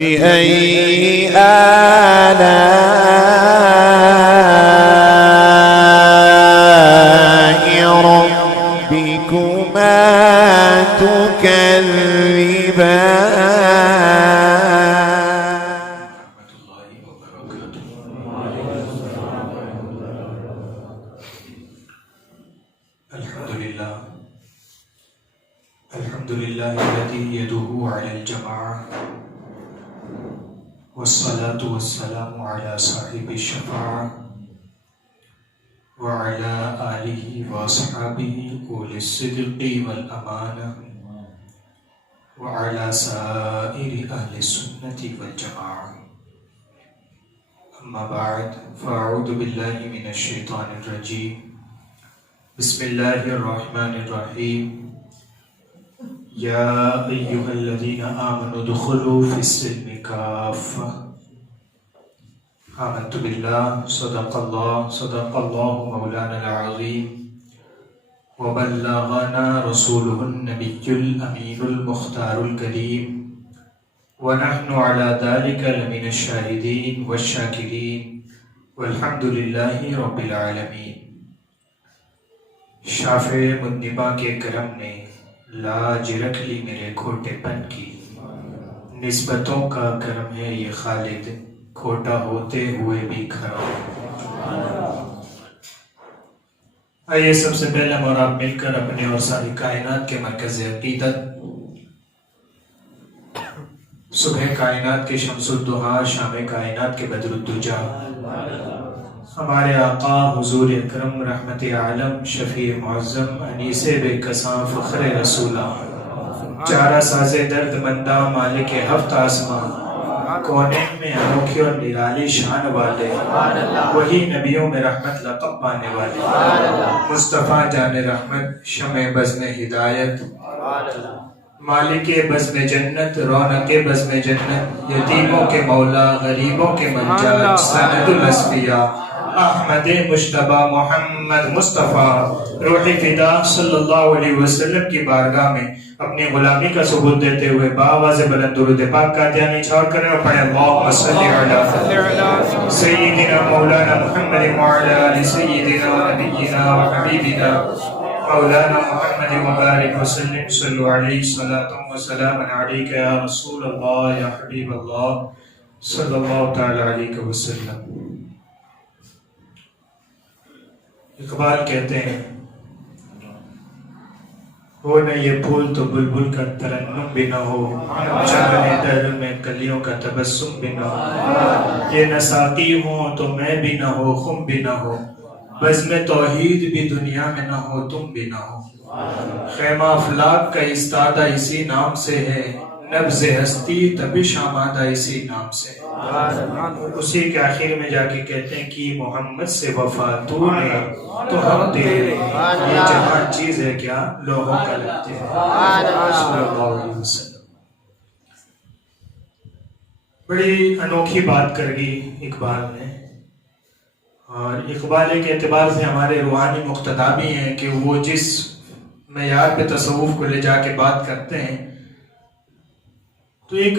بأي آلاء ربكما تكذبان. الحمد لله الذي يده على الجماعة، والصلاة والسلام على صاحب الشفاعة وعلى آله وأصحابه أولي الصدق والأمانة وعلى سائر أهل السنة والجماعة. أما بعد، فأعوذ بالله من الشيطان الرجيم. بسم الله الرحمن الرحيم. يا أيها الذين آمنوا ادخلوا في السلم كافة. آمنت بالله، صدق الله مولانا العظيم، وبلغنا رسوله النبي الأمين المختار الكريم، ونحن على ذلك لمن الشاهدين والشاكرين، والحمد لله رب العالمين. شافع مدنبہ کے کرم نے لاج رکھ لی میرے کھوٹے پن کی، نسبتوں کا کرم ہے یہ خالد، کھوٹا ہوتے ہوئے بھی کھڑا. آئیے سب سے پہلے ہم اور آپ مل کر اپنے اور ساری کائنات کے مرکز عقیدت، صبح کائنات کے شمس الدحا، شام کائنات کے بدر الدجا، ہمارے آقا حضور اکرم رحمت عالم، شفیع معظم، انیس بے کساں، فخر رسولہ، چارہ ساز درد مندہ، مالک ہفت آسمان، کونین میں انوکھی اور نرالی شان والے، وہی نبیوں میں رحمت لقب پانے والے، مصطفیٰ جان رحمت، شمع بزم ہدایت، مالک بزم جنت، رونق بزم جنت، یتیموں کے مولا، غریبوں کے منجات، سند الاسفیاء، احمد مجتبی محمد مصطفیٰ، روح فدا صلی اللہ علیہ وسلم کی بارگاہ میں اپنی غلامی کا ثبوت دیتے ہوئے بآواز بلند درود پاک قادیانی چھوڑ کریں اور پڑھیں اللہم صلی علی سیدنا مولانا محمد وعلی آل سیدنا و نبینا و حبیبنا مولانا محمد مبارک وسلم. صلو علیہ صلاۃ و سلام علیک یا رسول اللہ یا حبیب اللہ صلی اللہ تعالی علیہ وسلم. اقبال کہتے ہیں ہو نہ یہ پھول تو بلبل کا ترنم بھی نہ ہو، چاہنے دل میں کلیوں کا تبسم بھی نہ ہو، یہ نہ ساقی ہوں تو میں بھی نہ ہو، خم بھی نہ ہو، بزم توحید بھی دنیا میں نہ ہو، تم بھی نہ ہو. خیمہ افلاک کا استادہ اسی نام سے ہے، نبض ہستی تبش آمادہ اسی نام سے. اسی کے آخر میں جا کے کہتے ہیں کہ محمد سے وفا تو نے تو ہم تیرے، یہ جہاں چیز ہے کیا لوگوں کا لگتے ہیں. صلی اللہ علیہ وسلم. بڑی انوکھی بات کر گئی اقبال نے، اور اقبال ایک اعتبار سے ہمارے روحانی مقتدا بھی ہیں کہ وہ جس معیار پہ تصوف کو لے جا کے بات کرتے ہیں، تو ایک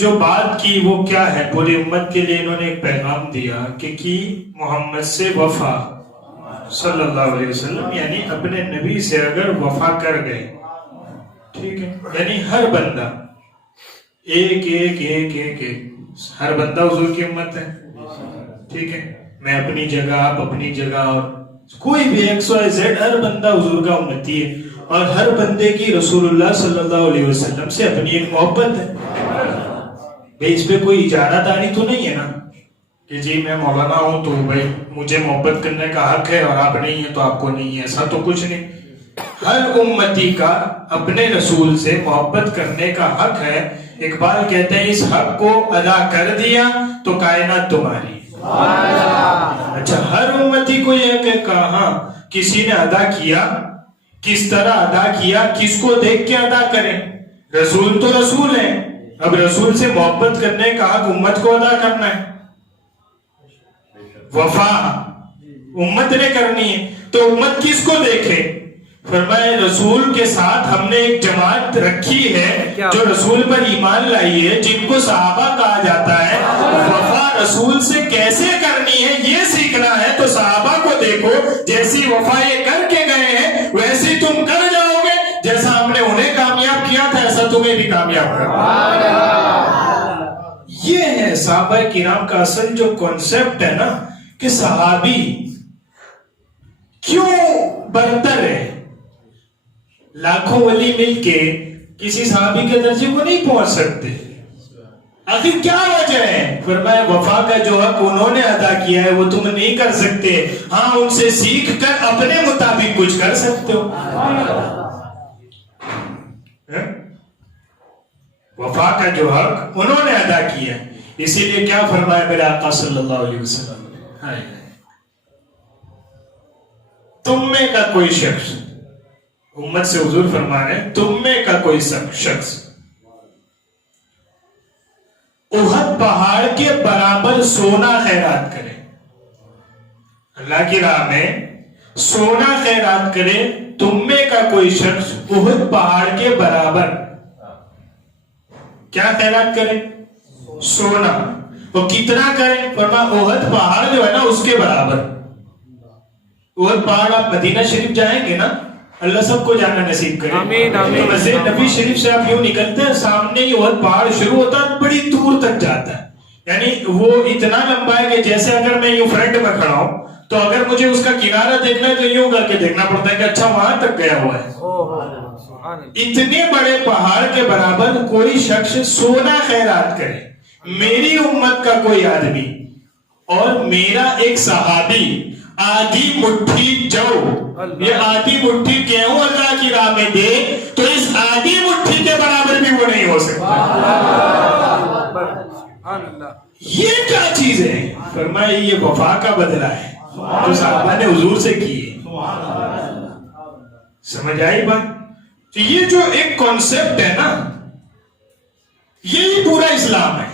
جو بات کی وہ کیا ہے، پوری امت کے لیے انہوں نے ایک پیغام دیا کہ کی محمد سے وفا صلی اللہ علیہ وسلم، یعنی اپنے نبی سے اگر وفا کر گئے، ٹھیک ہے، یعنی ہر بندہ ایک ایک ایک ایک ایک ہر بندہ حضور کی امت ہے، ٹھیک ہے، میں اپنی جگہ، آپ اپنی جگہ، اور کوئی بھی ایکس وائی زیڈ، ہر بندہ حضور کا امتی ہے، اور ہر بندے کی رسول اللہ صلی اللہ علیہ وسلم سے اپنی ایک محبت ہے. اس پہ کوئی اجارہ داری تو نہیں ہے نا کہ جی میں مولانا ہوں تو بھائی مجھے محبت کرنے کا حق ہے اور آپ نہیں ہیں تو آپ کو نہیں ہے، ایسا تو کچھ نہیں. ہر امتی کا اپنے رسول سے محبت کرنے کا حق ہے. اقبال کہتے ہیں اس حق کو ادا کر دیا تو کائنات تمہاری. اچھا، ہر امتی کو یہ کہ کہاں کسی نے ادا کیا، کس طرح ادا کیا، کس کو دیکھ کے ادا کریں. رسول تو رسول ہیں، اب رسول سے محبت کرنے کا حق امت کو ادا کرنا ہے. وفا امت نے کرنی ہے تو امت کس کو دیکھے؟ فرمائے رسول کے ساتھ ہم نے ایک جماعت رکھی ہے جو رسول پر ایمان لائی ہے، جن کو صحابہ کہا جاتا ہے۔ وفا رسول سے کیسے کرنی ہے یہ سیکھنا ہے تو صحابہ کو دیکھو، جیسی وفا یہ کر کے گئے ہیں ویسی تم کر جاؤ گے، جیسا ہم نے انہیں کامیاب کیا تھا ایسا تمہیں بھی کامیاب کرنا۔ یہ ہے صحابہ کرام کا اصل جو کنسپٹ ہے نا، کہ صحابی کیوں برتر ہے۔ لاکھوں ولی مل کے کسی صحابی کے درجے کو نہیں پہنچ سکتے، آخر کیا وجہ ہے؟ فرمایا وفا کا جو حق انہوں نے ادا کیا ہے وہ تم نہیں کر سکتے، ہاں ان سے سیکھ کر اپنے مطابق کچھ کر سکتے ہو۔ وفا کا جو حق انہوں نے ادا کیا، اسی لیے کیا فرمایا میرے آقا صلی اللہ علیہ وسلم نے، تم میں کا کوئی شخص، امت سے حضور فرما رہے ہیں تم میں کا کوئی شخص احد پہاڑ کے برابر سونا خیرات کرے، اللہ کی راہ میں سونا خیرات کرے، تم میں کا کوئی شخص احد پہاڑ کے برابر کیا خیرات کرے؟ سونا۔ وہ کتنا کرے؟ فرمایا احد پہاڑ جو ہے نا اس کے برابر۔ احد پہاڑ آپ مدینہ شریف جائیں گے نا، اللہ سب کو جانا نصیب کرے، آمین آمین۔ مسجد نبی شریف سے آپ یوں نکلتے ہیں، سامنے ہی احد پہاڑ شروع ہوتا ہے، بڑی دور تک جاتا ہے، یعنی وہ اتنا لمبا ہے کہ جیسے اگر میں یوں فرنٹ میں کھڑا ہوں تو اگر مجھے اس کا کنارہ دیکھنا ہے تو یوں کر کے دیکھنا پڑتا ہے کہ اچھا وہاں تک گیا ہوا ہے۔ اتنے بڑے پہاڑ کے برابر کوئی شخص سونا خیرات کرے، میری امت کا کوئی آدمی اور میرا ایک صحابی آدھی مٹھی جو، یہ آدھی مٹھی گیہوں اللہ کی راہ میں دے تو اس آدھی مٹھی کے برابر بھی وہ نہیں ہو سکتا۔ یہ کیا چیز ہے؟ فرمایا یہ وفا کا بدلہ ہے جو صحابہ نے حضور سے کی ہے۔ سمجھ آئی بات؟ تو یہ جو ایک کانسیپٹ ہے نا، یہی پورا اسلام ہے۔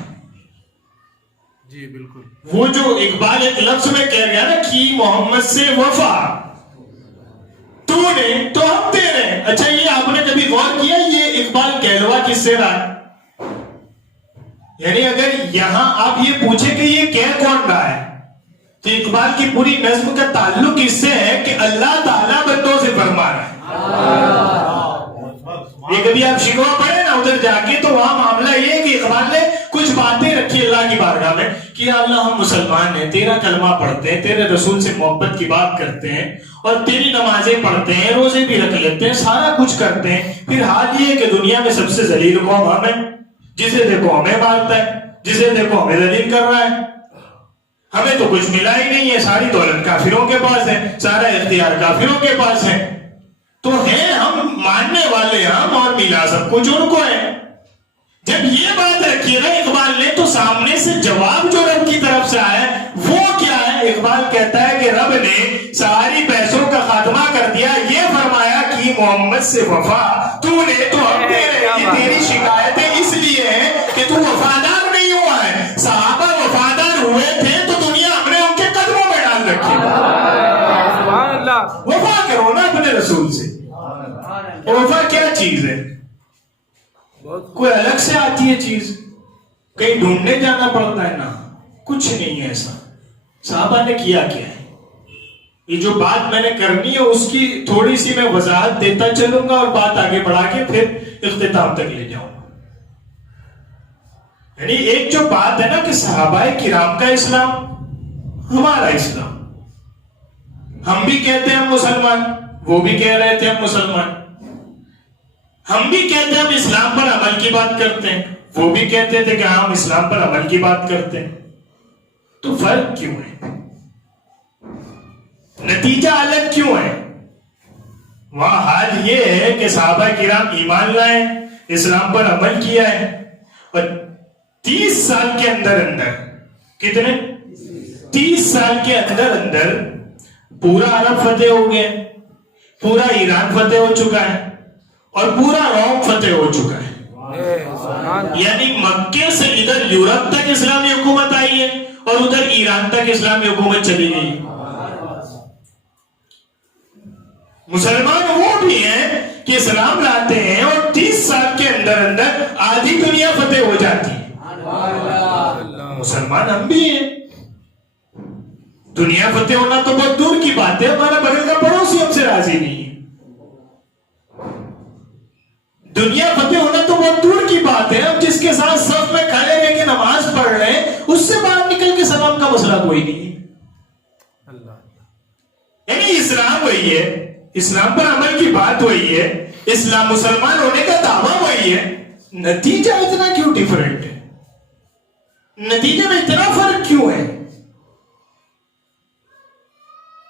جی بالکل، وہ جو اقبال ایک لفظ میں کہہ گیا نا کہ محمد سے وفا تو نے تو ہم دے رہے ہیں۔ اچھا یہ آپ نے کبھی غور کیا یہ اقبال کہلوا کس سے رہا ہے؟ یعنی اگر یہاں آپ یہ پوچھیں کہ یہ کہہ کون رہا ہے تو اقبال کی پوری نظم کا تعلق اس سے ہے کہ اللہ تعالیٰ بندوں سے فرما رہا ہے۔ یہ کبھی آپ شکوہ پڑھیں نا ادھر جا کے تو وہاں معاملہ یہ ہے کہ اقبال نے کچھ باتیں رکھی اللہ کی بارگاہ میں کہ یا اللہ ہم مسلمان ہیں، تیرا کلمہ پڑھتے ہیں، تیرے رسول سے محبت کی بات کرتے ہیں اور تیری نمازیں پڑھتے ہیں، روزے بھی رکھ لیتے ہیں، سارا کچھ کرتے ہیں، پھر حال یہ ہے کہ دنیا میں سب سے ذلیل قوم ہم ہیں، جسے دیکھو ہمیں مارتا ہے، جسے دیکھو ہمیں ذلیل کر رہا ہے، ہمیں تو کچھ ملا ہی نہیں ہے، ساری دولت کافروں کے پاس ہے، سارا اختیار کافروں کے پاس ہے، تو ہیں ہم ماننے والے ہم اور ملا سب کچھ ان کو ہے۔ جب یہ بات رکھی ہے نا اقبال نے تو سامنے سے جواب جو رب کی طرف سے آیا وہ کیا ہے؟ اقبال کہتا ہے کہ رب نے ساری پیسوں کا خاتمہ کر دیا، یہ فرمایا کہ محمد سے وفا تو نے تو ہم دے رہے۔ یہ تیری شکایتیں اس لیے ہیں کہ تو وفادار نہیں ہوا ہے، صحابہ وفادار ہوئے تھے تو دنیا ہم نے ان کے قدموں میں ڈال رکھی۔ وفا کرو نا اپنے رسول سے۔ وفا کیا چیز ہے؟ کوئی الگ سے آتی ہے چیز، کہیں ڈھونڈنے جانا پڑتا ہے؟ نا، کچھ نہیں ہے ایسا۔ صحابہ نے کیا کیا ہے؟ یہ جو بات میں نے کرنی ہے اس کی تھوڑی سی میں وضاحت دیتا چلوں گا اور بات آگے بڑھا کے پھر اختتام تک لے جاؤں گا۔ یعنی ایک جو بات ہے نا کہ صحابہ کرام کا اسلام ہمارا اسلام، ہم بھی کہتے ہیں ہم مسلمان، وہ بھی کہہ رہے تھے ہم مسلمان، ہم بھی کہتے ہیں ہم اسلام پر عمل کی بات کرتے ہیں، وہ بھی کہتے تھے کہ ہم اسلام پر عمل کی بات کرتے ہیں، تو فرق کیوں ہے؟ نتیجہ الگ کیوں ہے؟ وہاں حال یہ ہے کہ صحابہ کرام ایمان لائے، اسلام پر عمل کیا ہے اور 30 سال کے اندر کتنے؟ 30 سال کے اندر پورا عرب فتح ہو گیا، پورا ایران فتح ہو چکا ہے اور پورا روم فتح ہو چکا ہے۔ یعنی مکے سے ادھر یورپ تک اسلامی حکومت آئی ہے اور ادھر ایران تک اسلامی حکومت چلی گئی۔ مسلمان وہ بھی ہیں کہ اسلام لاتے ہیں اور 30 سال کے اندر اندر آدھی دنیا فتح ہو جاتی ہے. مسلمان ہم بھی ہیں. دنیا فتح ہونا تو بہت دور کی بات ہے, ہمارا بغل کا پڑوسی ہم سے راضی نہیں ہے. دنیا فتح ہونا تو بہت دور کی بات ہے, ہم جس کے ساتھ صف میں کھڑے رہ کے نماز پڑھ رہے ہیں اس سے باہر نکل کے سلام کا مسئلہ کوئی نہیں ہے. یعنی اسلام وہی ہے, اسلام پر عمل کی بات وہی ہے, اسلام مسلمان ہونے کا دعویٰ وہی ہے, نتیجہ اتنا کیوں ڈیفرنٹ ہے؟ نتیجے میں اتنا فرق کیوں ہے؟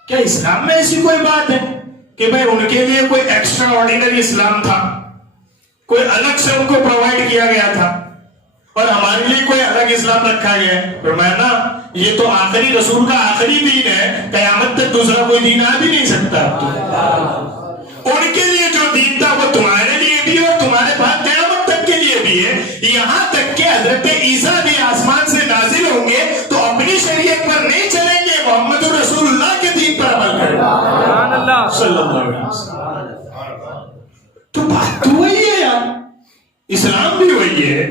کیا اسلام میں ایسی کوئی بات ہے کہ بھئی ان کے لیے کوئی ایکسٹرا آرڈینری اسلام تھا, کوئی الگ سے ان کو پرووائڈ کیا گیا تھا, اور ہمارے لیے کوئی الگ اسلام رکھا گیا ہے؟ فرمایا نا, یہ تو آخری رسول کا آخری دین ہے, قیامت تک دوسرا کوئی دین آ بھی نہیں سکتا. ان کے لیے جو دین تھا وہ تمہارے لیے بھی اور تمہارے بعد قیامت تک کے لیے بھی ہے. یہاں تک کہ حضرت عیسیٰ بھی آسمان سے نازل ہوں گے تو اپنی شریعت پر نہیں چلیں گے, محمد رسول اللہ کے دین پر عمل کریں گے صلی اللہ علیہ وسلم. تو بات تو وہی ہے یار, اسلام بھی وہی ہے.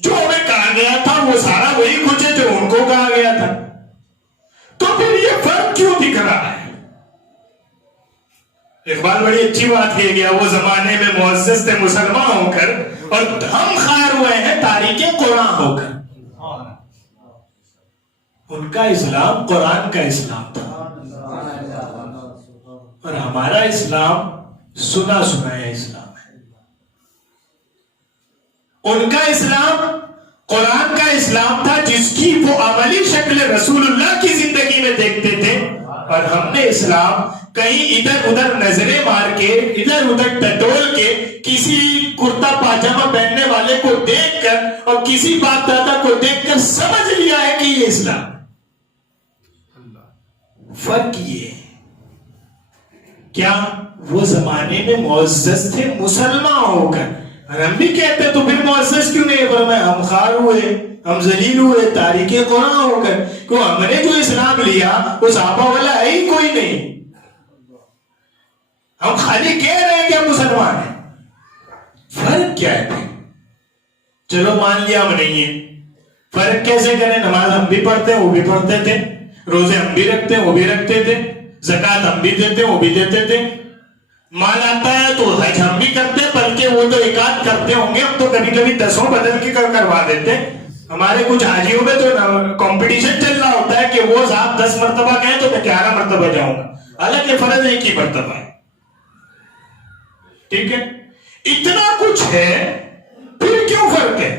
جو ہمیں کہا گیا تھا وہ سارا وہی کچھ ہے جو ان کو کہا گیا تھا. تو پھر یہ فرق کیوں دکھ رہا ہے؟ اقبال بڑی اچھی بات کہہ گیا, وہ زمانے میں معزز تھے مسلمان ہو کر اور ہم خار ہوئے ہیں تاریخ قرآن ہو کر. ان کا اسلام قرآن کا اسلام تھا اور ہمارا اسلام سنا سنایا اسلام ہے. ان کا اسلام قرآن کا اسلام تھا جس کی وہ عملی شکل رسول اللہ کی زندگی میں دیکھتے تھے, اور ہم نے اسلام کہیں ادھر ادھر نظریں مار کے ادھر ادھر ٹٹول کے کسی کرتا پاجامہ پہننے والے کو دیکھ کر اور کسی باپ دادا کو دیکھ کر سمجھ لیا ہے کہ یہ اسلام. فرق یہ ہے کیا وہ زمانے میں معزز تھے مسلمان ہو کر, اور ہم بھی کہتے تو پھر معزز کیوں نہیں؟ فرمایا ہم خار ہوئے, ہم ذلیل ہوئے تاریخ قرآن ہو کر, کیوں ہم نے جو اسلام لیا وہ صحابہ والا ہے ہی کوئی نہیں. ہم خالی کہہ رہے ہیں کہ ہم مسلمان ہیں. فرق کیا ہے پھر؟ چلو مان لیا ہم نہیں ہیں, فرق کیسے کریں؟ نماز ہم بھی پڑھتے ہیں وہ بھی پڑھتے تھے, روزے ہم بھی رکھتے ہیں وہ بھی رکھتے تھے, زکات ہم بھی دیتے ہیں وہ بھی دیتے تھے, مال آتا ہے تو حج ہم بھی کرتے ہیں, بلکہ وہ تو ایک آدھ کرتے ہوں گے, ہم تو کبھی کبھی 10 بدل کے کروا دیتے. ہمارے کچھ حاجیوں میں تو کمپٹیشن چل رہا ہوتا ہے کہ وہ صاحب 10 مرتبہ گئے تو میں 11 مرتبہ جاؤں گا, حالانکہ فرض ایک ہی مرتبہ ہے. ٹھیک ہے, اتنا کچھ ہے, پھر کیوں فرق ہے؟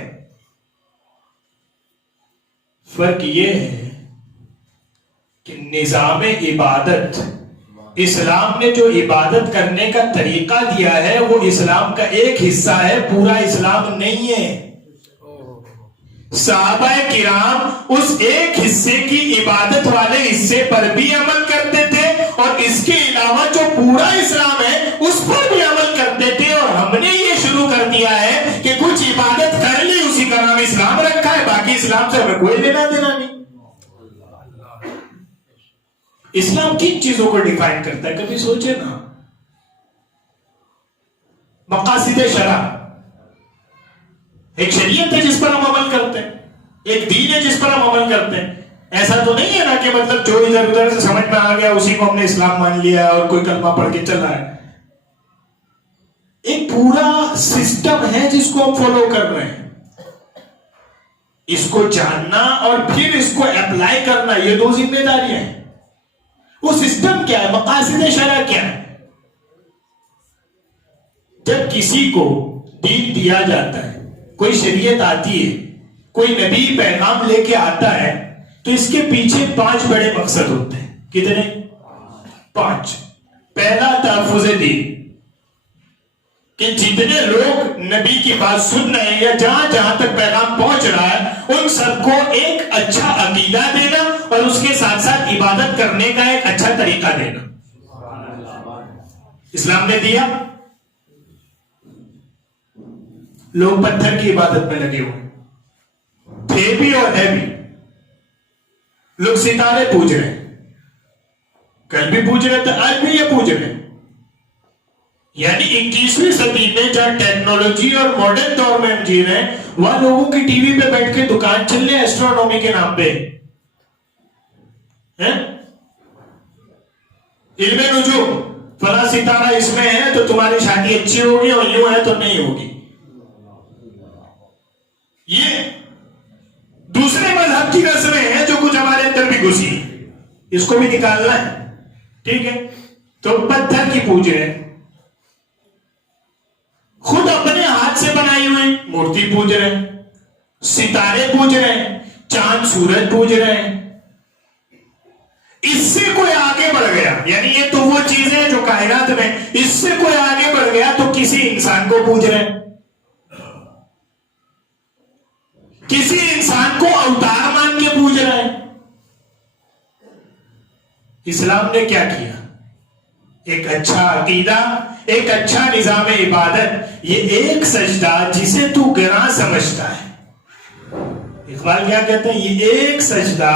فرق یہ ہے کہ نظام عبادت, اسلام نے جو عبادت کرنے کا طریقہ دیا ہے وہ اسلام کا ایک حصہ ہے, پورا اسلام نہیں ہے. صحابہ کرام اس ایک حصے کی عبادت والے حصے پر بھی عمل کرتے تھے اور اس کے علاوہ جو پورا اسلام ہے اس پر بھی عمل کرتے تھے, اور ہم نے یہ شروع کر دیا ہے کہ کچھ عبادت کر لی اسی کا نام اسلام رکھا ہے, باقی اسلام سے ہمیں کوئی لینا دینا نہیں. اسلام کن چیزوں کو ڈیفائن کرتا ہے؟ کبھی سوچے نا. مقاصد شرع, ایک شریعت ہے جس پر ہم عمل کرتے ہیں, ایک دین ہے جس پر ہم عمل کرتے ہیں. ایسا تو نہیں ہے نا کہ مطلب جو ادھر ادھر سے سمجھ میں آ گیا اسی کو ہم نے اسلام مان لیا اور کوئی کلمہ پڑھ کے چل رہا ہے. ایک پورا سسٹم ہے جس کو ہم فالو کر رہے ہیں. اس کو جاننا اور پھر اس کو اپلائی کرنا, یہ 2 ذمہ داریاں ہیں. وہ سسٹم کیا ہے؟ مقاصد شرع کیا ہے؟ جب کسی کو دین دیا جاتا ہے, کوئی شریعت آتی ہے, کوئی نبی پیغام لے کے آتا ہے, تو اس کے پیچھے 5 بڑے مقصد ہوتے ہیں. کتنے؟ 5. پہلا تحفظ دین, کہ جتنے لوگ نبی کی بات سن رہے ہیں یا جہاں جہاں تک پیغام پہنچ رہا ہے ان سب کو ایک اچھا عقیدہ دینا اور اس کے ساتھ ساتھ عبادت کرنے کا ایک اچھا طریقہ دینا. اسلام نے دیا. لوگ پتھر کی عبادت میں لگے ہوئے تھے بھی اور ہے بھی. لوگ ستارے پوج رہے ہیں, کل بھی پوچھ رہے تھے، آج بھی یہ پوچھ رہے ہیں. یعنی 21ویں صدی میں جہاں ٹیکنالوجی اور ماڈرن دور میں ہم جی رہے ہیں، وہاں لوگوں کی ٹی وی پہ بیٹھ کے دکان چل رہے ایسٹرونومی کے نام پہ. علم نجوم، فلاں ستارہ اس میں ہے تو تمہاری شادی اچھی ہوگی اور یوں ہے تو نہیں ہوگی. یہ دوسرے مذہب کی رسمیں ہیں جو کچھ ہمارے اندر بھی گھسی، اس کو بھی نکالنا ہے. ٹھیک ہے، تو پتھر کی پوج رہے ہیں، خود اپنے ہاتھ سے بنائی ہوئی مورتی پوج رہے ہیں، ستارے پوج رہے ہیں، چاند سورج پوج رہے ہیں. اس سے کوئی آگے بڑھ گیا، یعنی یہ تو وہ چیزیں جو کائنات میں، اس سے کوئی آگے بڑھ گیا تو کسی انسان کو پوج رہے ہیں، کسی انسان کو اوتار مان کے پوج رہے ہیں. اسلام نے کیا کیا؟ ایک اچھا عقیدہ، ایک اچھا نظام عبادت، یہ ایک سجدہ جسے تو گراں سمجھتا ہے. اقبال کیا کہتے ہیں؟ یہ ایک سجدہ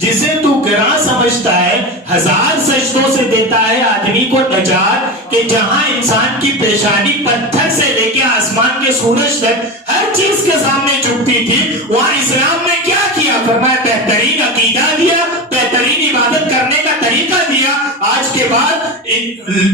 جسے تو گراں سمجھتا ہے، 1000 سجدوں سے دیتا ہے آدمی کو نجات. کہ جہاں انسان کی پیشانی پتھر سے لے کے آسمان کے سورج تک ہر چیز کے سامنے جھکتی تھی، وہاں اسلام نے کیا کیا؟ فرمایا بہترین عقیدہ دیا، بہترین عبادت کرنے کا طریقہ دیا. آج کے بعد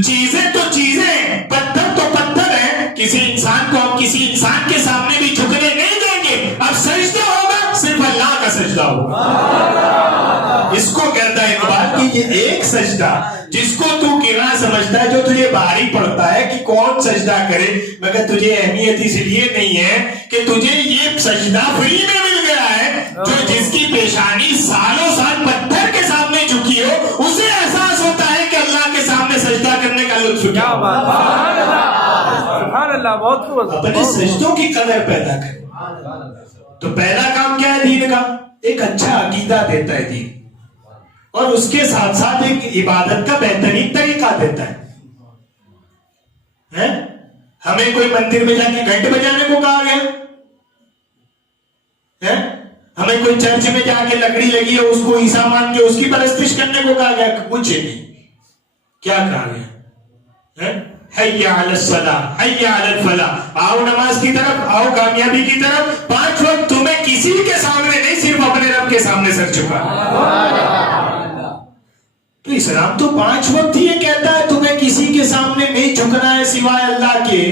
چیزیں تو چیزیں ہیں، پتھر تو پتھر ہیں، کسی انسان کو ہم کسی انسان کے سامنے بھی جھکنے نہیں دیں گے. اب سجدہ ہوگا صرف اللہ کا سجدہ ہوگا. اس کو کہتا ہے اقبال کہ یہ ایک سجدہ جس کو تو گراں سمجھتا ہے، جو تجھے بھاری پڑتا ہے کہ کون سجدہ کرے، مگر تجھے اہمیت اس لیے نہیں ہے کہ تجھے یہ سجدہ فری میں مل گیا ہے. جو جس کی پیشانی سالوں سال پتھر کے سامنے جھکی ہو، اسے احساس ہوتا ہے کہ اللہ کے سامنے سجدہ کرنے کا لطف کیا بات ہے. سبحان اللہ، بہت خوب. اپنے سجدوں کی قدر پیدا کرے. تو پہلا کام کیا ہے دین کا؟ ایک اچھا عقیدہ دیتا ہے دین، اور اس کے ساتھ ساتھ ایک عبادت کا بہترین طریقہ دیتا ہے. ہمیں کوئی مندر میں جا کے گھنٹ بجانے کو کہا گیا؟ ہمیں کوئی چرچ میں جا کے لکڑی لگی ہے اس کو عیسیٰ مان کے اس کی پرستش کرنے کو کہا گیا؟ کچھ نہیں. کیا کہا گیا؟ حی علی الصلاۃ، حی علی الفلاح، آؤ نماز کی طرف، آؤ کامیابی کی طرف. 5 وقت تمہیں کسی کے سامنے نہیں، صرف اپنے رب کے سامنے سر جھکانا. تو اسلام تو 5 وقت ہی یہ کہتا ہے تمہیں کسی کے سامنے نہیں جھکنا ہے سوائے اللہ کے.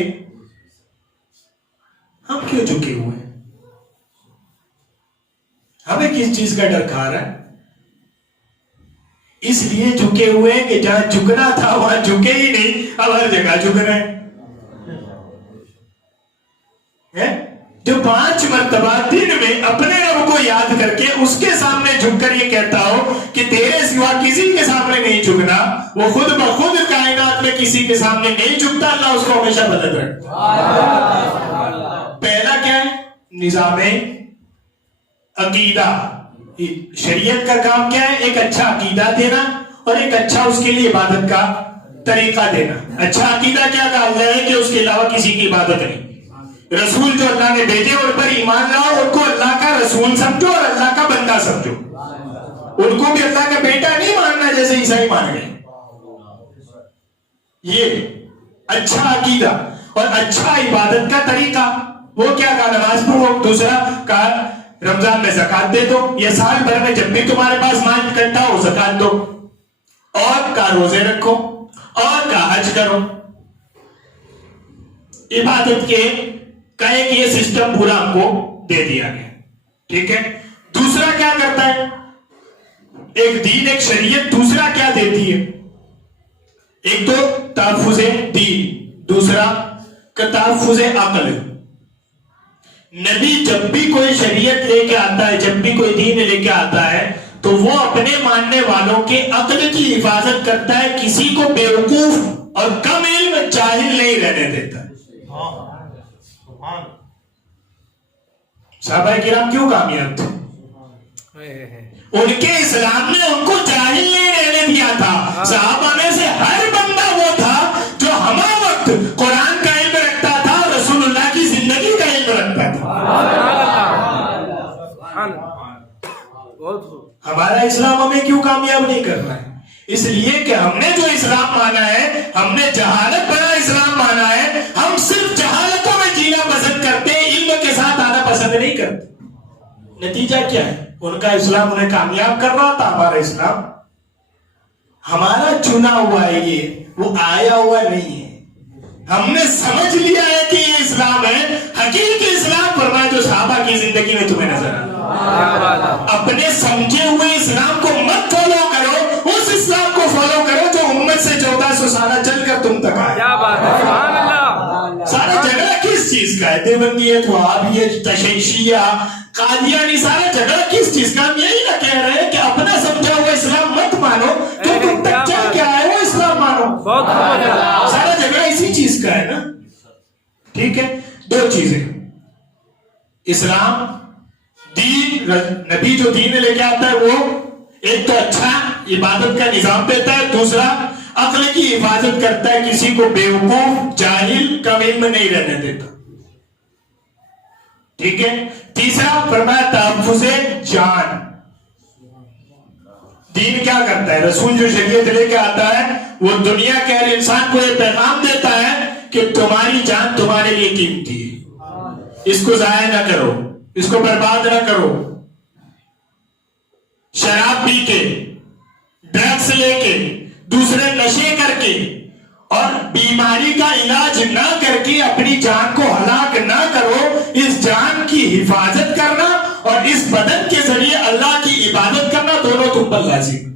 ہم کیوں جھکے ہوئے ہیں؟ ہمیں کس چیز کا ڈر کھا رہا ہے؟ اس لیے جھکے ہوئے ہیں کہ جہاں جھکنا تھا وہاں جھکے ہی نہیں، اب ہر جگہ جھک رہے ہیں. جو 5 مرتبہ دن میں اپنے رب کو یاد کر کے اس کے سامنے جھک کر یہ کہتا ہو کہ تیرے سوا کسی کے سامنے نہیں جھکنا، وہ خود بخود کائنات میں کسی کے سامنے نہیں جھکتا، اللہ اس کو ہمیشہ مدد رکھتا. پہلا کیا ہے؟ نظام عقیدہ. شریعت کا کام کیا ہے؟ ایک اچھا عقیدہ دینا اور ایک اچھا اس کے لیے عبادت کا طریقہ دینا. اچھا عقیدہ کیا کہا اللہ ہے کہ اس کے علاوہ کسی کی عبادت نہیں. رسول جو اللہ نے بھیجے ان پر ایمان لاؤ، ان کو اللہ کا رسول سمجھو اور اللہ کا بندہ سمجھو. ان کو بھی اللہ کا بیٹا نہیں ماننا جیسے عیسائی مان گئے. یہ اچھا عقیدہ اور اچھا عبادت کا طریقہ. وہ کیا کہا؟ نماز پڑھو. دوسرا کہا رمضان میں زکات دے دو، یہ سال بھر میں جب بھی تمہارے پاس مال اکٹھا ہو زکات دو. اور کہا روزے رکھو، اور کہا حج کرو. عبادت کے کا ایک یہ سسٹم پورا ہم کو دے دیا گیا. ٹھیک ہے. دوسرا کیا کرتا ہے؟ ایک دین، ایک شریعت دوسرا کیا دیتی ہے؟ ایک تو تحفظ دین، دوسرا تحفظ عقل. نبی جب بھی کوئی شریعت لے کے آتا ہے، جب بھی کوئی دین لے کے آتا ہے تو وہ اپنے ماننے والوں کے عقل کی حفاظت کرتا ہے، کسی کو بیوقوف اور کم علم جاہل نہیں رہنے دیتا. صحابہ کرام کیوں کامیاب تھے؟ ان کے اسلام نے ان کو جاہل نہیں رہنے دیا تھا. صحابہ میں سے ہر بندہ وہ تھا جو ہمہ وقت قرآن کا علم رکھتا تھا، رسول اللہ کی زندگی کا علم رکھتا تھا. ہمارا اسلام ہمیں کیوں کامیاب نہیں کر رہا ہے؟ اس لیے کہ ہم نے جو اسلام مانا ہے، ہم نے جہالت بنا اسلام مانا ہے. ہم صرف جہالتوں میں جینا پسند کرتے ہیں، علم کے ساتھ آنا پسند نہیں کرتے. نتیجہ کیا ہے؟ ان کا اسلام انہیں کامیاب کر رہا تھا، ہمارا اسلام ہمارا چنا ہوا ہے، یہ وہ آیا ہوا نہیں ہے. ہم نے سمجھ لیا ہے کہ یہ اسلام ہے. حقیقی اسلام فرمایا جو صحابہ کی زندگی میں تمہیں نظر آیا. اپنے سمجھے ہوئے اسلام کو مت فالو کرو، اس اسلام کو فالو کرو جو امت سے 1400 سالہ چل کر تم تک آیا. کیا بات ہے، سبحان اللہ. سارا جھگڑا کس چیز کا ہے؟ دیوبندیت، وہابیت، تشیعہ، قادیانی، سارا جھگڑا کس چیز کا؟ ہم یہی نہ کہہ رہے ہیں کہ اپنا سمجھا ہوا اسلام مت مانو، جو تم تک چل کے آئے وہ اسلام مانو. بہت خوب ہے. سارا جھگڑا اسی چیز کا ہے نا. ٹھیک ہے، دو چیزیں، اسلام دین، نبی جو دین لے کے آتا ہے وہ ایک تو اچھا عبادت کا نظام دیتا ہے، دوسرا عقل کی حفاظت کرتا ہے، کسی کو بیوقوف جاہل کم علم نہیں رہنے دیتا. ٹھیک ہے، تیسرا فرمایا تحفظ جان. دین کیا کرتا ہے؟ رسول جو شریعت لے کے آتا ہے وہ دنیا کے ہر انسان کو یہ پیغام دیتا ہے کہ تمہاری جان تمہارے لیے قیمتی ہے، اس کو ضائع نہ کرو، اس کو برباد نہ کرو. شراب پی کے، ڈرگس لے کے، دوسرے نشے کر کے اور بیماری کا علاج نہ کر کے اپنی جان کو ہلاک نہ کرو. اس جان کی حفاظت کرنا اور اس بدن کے ذریعے اللہ کی عبادت کرنا دونوں تم پر لازم.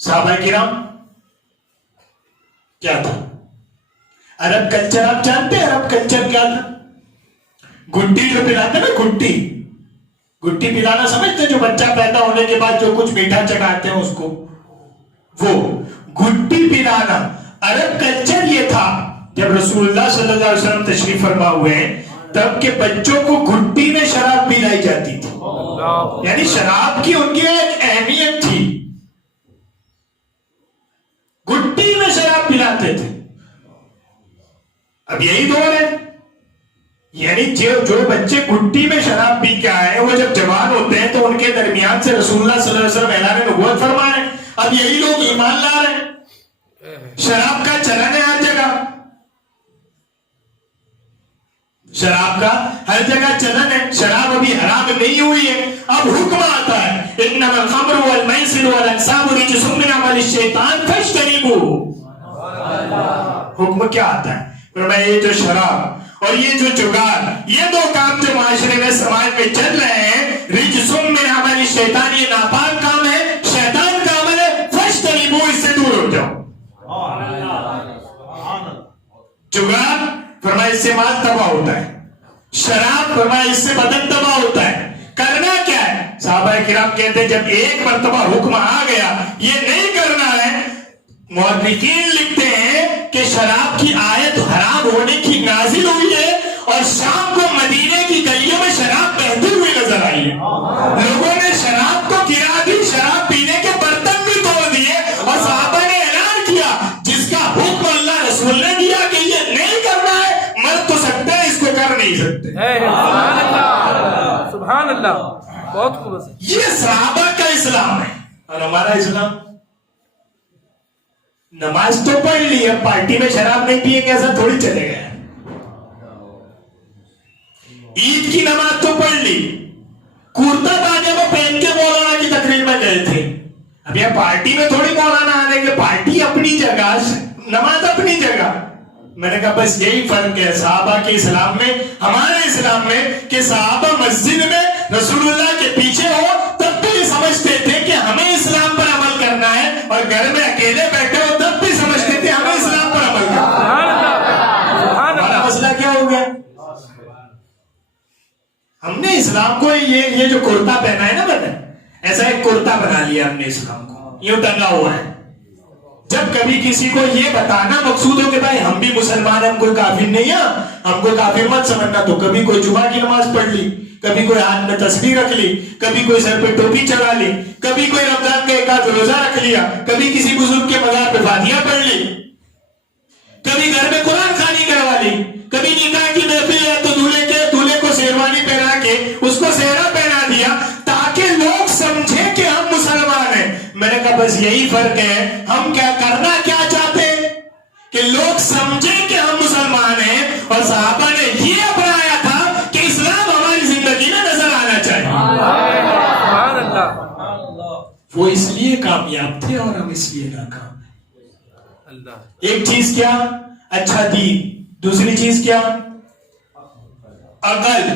صحابہ کرام کیا تھا؟ عرب کلچر آپ جانتے ہیں؟ عرب کلچر کیا تھا؟ گٹی جو پلاتے نا، گٹی پلانا سمجھتے؟ جو بچہ پیدا ہونے کے بعد جو کچھ میٹھا چڑھاتے ہیں اس کو، وہ گٹی پلانا. عرب کلچر یہ تھا جب رسول اللہ صلی اللہ علیہ وسلم تشریف فرما ہوئے ہیں تب کے بچوں کو گٹی میں شراب پلائی جاتی تھی. یعنی شراب کی ان کی ایک اہمیت تھی، گٹی میں شراب پلاتے تھے. اب یہی دور ہے، یعنی جو بچے گٹی میں شراب پی کے آئے وہ جب جوان ہوتے ہیں تو ان کے درمیان سے رسول اللہ صلی اللہ علیہ وسلم اعلان نبوت فرمائے. اب یہی لوگ ایمان لا رہے ہیں، شراب کا چلن ہے ہر جگہ، شراب کا ہر جگہ چلن ہے. شراب ابھی حرام نہیں ہوئی ہے. اب حکم آتا ہے انما الخمر والمیسر والانصاب رجس من عمل الشیطان فاجتنبوه. حکم کیا آتا ہے؟ یہ جو شراب اور یہ جو جگار، یہ دو کام جو معاشرے میں سماج میں چل رہے ہیں، رجس من عمل الشیطان، یہ ناپاک کام ہے، شیطان کا عمل ہے، فاجتنبوه، اس سے دور ہو جاؤ. جگار فرمایا اس سے مال تباہ ہوتا ہے، شراب فرمایا اس سے بدن تباہ ہوتا ہے. کرنا کیا ہے؟ صحابہ کرام کہتے ہیں جب ایک مرتبہ حکم آ گیا یہ نہیں کرنا ہے، مورخین لکھتے ہیں کہ شراب کی آیت حرام ہونے کی نازل ہوئی ہے اور شام کو مدینے کی گلیوں میں شراب بہتی ہوئی نظر آئی ہے. لوگوں نے شراب کو گرا دی، شراب پینے کے برتن بھی توڑ دیے اور صحابہ نے اعلان کیا جس کا حکم اللہ رسول نے دیا کہ یہ نہیں کرنا ہے، مر تو سکتا ہے، اس کو کر نہیں سکتے. سبحان اللہ، سبحان اللہ، بہت خوب. یہ صحابہ کا اسلام ہے. اور ہمارا اسلام، نماز تو پڑھ لی، اب پارٹی میں شراب نہیں پیے ایسا تھوڑی چلے گا. عید کی نماز تو پڑھ لی، کرتا پاجامہ پہن کے مولانا کی تقریر میں گئے تھے. اب یہ پارٹی میں تھوڑی مولانا آنے کے، پارٹی اپنی جگہ، نماز اپنی جگہ. میں نے کہا بس یہی فرق ہے صحابہ کے اسلام میں ہمارے اسلام میں کہ صحابہ مسجد میں رسول اللہ کے پیچھے ہو تب بھی سمجھتے تھے کہ ہمیں اسلام پر عمل کرنا ہے، اور گھر میں اکیلے بیٹھے ہو تب بھی سمجھتے تھے ہمیں اسلام پر عمل کرنا ہے. ہمارا مسئلہ کیا ہو گیا؟ ہم نے اسلام کو یہ جو کرتا پہنا ہے نا، میں نے ایسا ایک کرتا بنا لیا، ہم نے اسلام کو یوں ٹنگا ہوا ہے. جب کبھی کسی کو یہ بتانا مقصود ہو کہ بھائی ہم بھی مسلمان ہیں، ہم کوئی کافر نہیں ہے، ہم کو کافر مت سمجھنا، تو کبھی کوئی جمعہ کی نماز پڑھ لی، کبھی کوئی ہاتھ میں تسبیح رکھ لی، کبھی کوئی سر پہ ٹوپی چڑھا لی، کبھی کوئی رمضان کا ایک آدھ روزہ رکھ لیا، کبھی کسی بزرگ کے مزار پہ فاتحہ پڑھ لی، کبھی گھر میں قرآن خوانی کروا لی، کبھی نکاح کی محفل ہے تو دولہے کو شیروانی پہنا کے اس کو صحرا پہنا دیا تاکہ لوگ سمجھے کہ ہم مسلمان ہیں. میں نے کہا بس یہی فرق ہے، ہم کیا کرنا کیا چاہتے ہیں کہ لوگ سمجھیں کہ ہم مسلمان ہیں، اور صحابہ نے یہ اپنایا تھا کہ اسلام ہماری زندگی میں نظر آنا چاہیے۔ سبحان اللہ، وہ اس لیے کامیاب تھے اور ہم اس لیے ناکام ہیں۔ اللہ، ایک چیز کیا؟ اچھا دین، دوسری چیز کیا؟ عقل